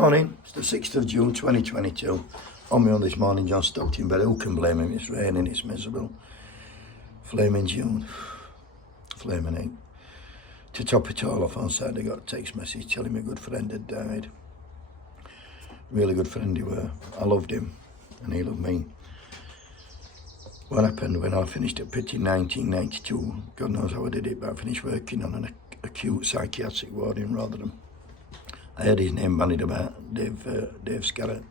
Morning, it's the 6th of June 2022. On my own this morning, John stopped in bed. Who can blame him? It's raining, it's miserable. Flaming June. Flaming ink. To top it all off, on Saturday, I got a text message telling me a good friend had died. Really good friend he were. I loved him, and he loved me. What happened when I finished at Pitt in 1992, God knows how I did it, but I finished working on an acute psychiatric ward in Rotherham. I heard his name bandied about, Dave Scarrott,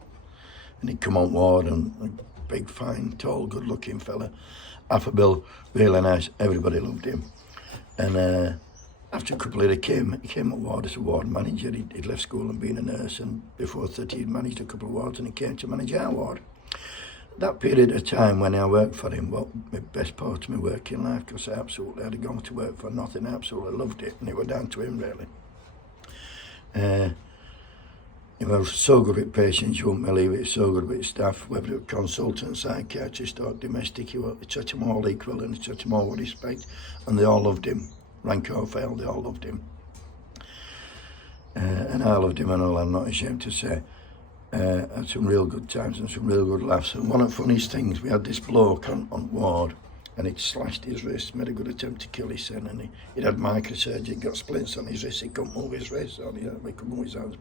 and he'd come on ward, and a big, fine, tall, good-looking fella, affable, really nice. Everybody loved him. And after a couple of years, he came on ward as a ward manager. He'd left school and been a nurse, and before 30 he'd managed a couple of wards, and he came to manage our ward. That period of time when I worked for him, well, my best part of my working life, because I absolutely had gone to work for nothing. I absolutely loved it, and it was down to him, really. He was so good with patients, you wouldn't believe it, so good with staff, whether it was consultant, psychiatrist or domestic, he treated them all equal and he treated them all with respect, and they all loved him. Rank or fail, they all loved him. And I loved him, and all I'm not ashamed to say. Had some real good times and some real good laughs. And one of the funniest things, we had this bloke on ward, and he'd slashed his wrist, made a good attempt to kill his son, and he'd had microsurgery, got splints on his wrist, he couldn't move his wrist, so he couldn't move his hands.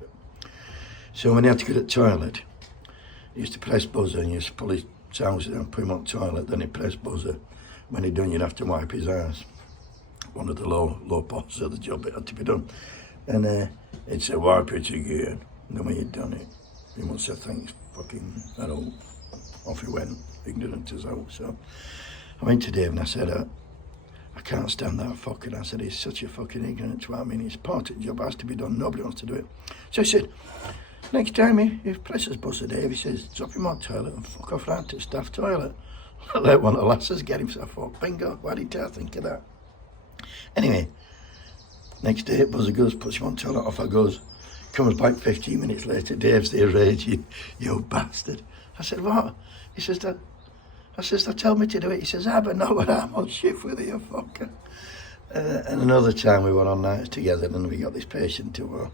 So when he had to go to the toilet, he used to press buzzer, and he used to pull his trousers down, put him on the toilet, then he'd press buzzer. When he'd done, you'd have to wipe his ass. One of the low parts of the job, it had to be done. And he'd say, wipe it again. And then when he'd done it, he must have thanks, fucking, I don't, off he went, ignorant as hell. So I went to Dave and I said, I can't stand that fucker. I said, he's such a fucking ignorant twat. I mean, it's part of the job, has to be done, nobody wants to do it. So he said, next time he presses buzzer, Dave, he says, drop him on the toilet and fuck off round to the staff toilet. Let one of the lasses get him. So I thought, bingo, why did I think of that? Anyway, next day, buzzer goes, puts him on the toilet, off I goes. Comes back 15 minutes later, Dave's there raging, you bastard. I said, what? He says, they told me to do it. He says, but no, but I'm on shift with you, fucker. And another time we were on nights together, and we got this patient to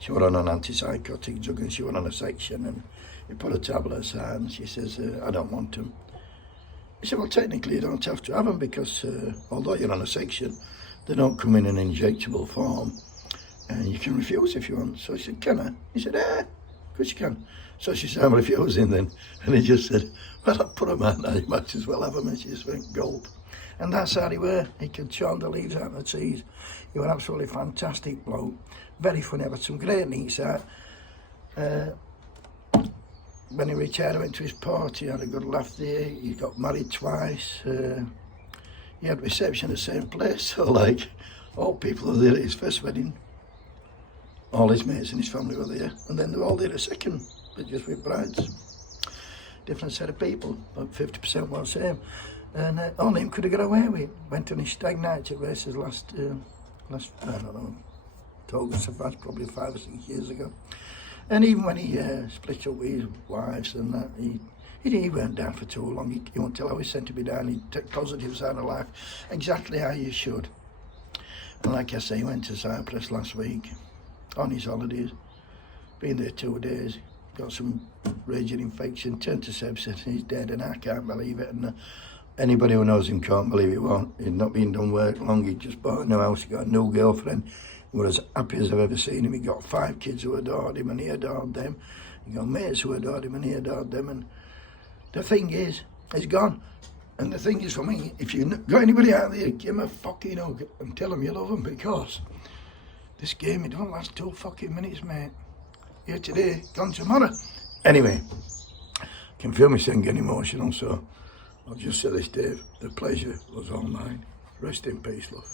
she was on an antipsychotic drug, and she was on a section, and he put a tablet aside, and she says, I don't want them. He said, well, technically you don't have to have them, because although you're on a section, they don't come in an injectable form, and you can refuse if you want. So she said, can I? He said, of course you can. So she said, I'm refusing then. And he just said, well, I put them out now, you might as well have them. And she just went, gulp. And that's how he were. He could charm the leaves out of the trees. He was an absolutely fantastic bloke. Very funny, had some great needs out. When he retired, I went to his party, had a good laugh there. He got married twice. He had reception at the same place. So, like, all people were there at his first wedding. All his mates and his family were there. And then they were all there at a second, but just with brides. Different set of people, but 50% were the same. And only him could have got away with it. Went on his stag night at races last I don't know, August, probably 5 or 6 years ago. And even when he split up with his wives and that, he weren't down for too long. He won't tell how he's sent to be down. He took positives out of life, exactly how you should. And like I say, he went to Cyprus last week on his holidays. Been there 2 days. Got some raging infection, turned to sepsis, and he's dead, and I can't believe it. And anybody who knows him can't believe it. Well, he'd not been done work long. He just bought a new house, he got a new girlfriend. He was as happy as I've ever seen him. He got 5 kids who adored him, and he adored them. He got mates who adored him, and he adored them. And the thing is, he's gone. And the thing is, for me, if you got anybody out there, give him a fucking hug and tell him you love him, because this game, it don't last 2 fucking minutes, mate. Here today, gone tomorrow. Anyway, I can feel myself getting emotional, so I'll just say this, Dave. The pleasure was all mine. Rest in peace, love.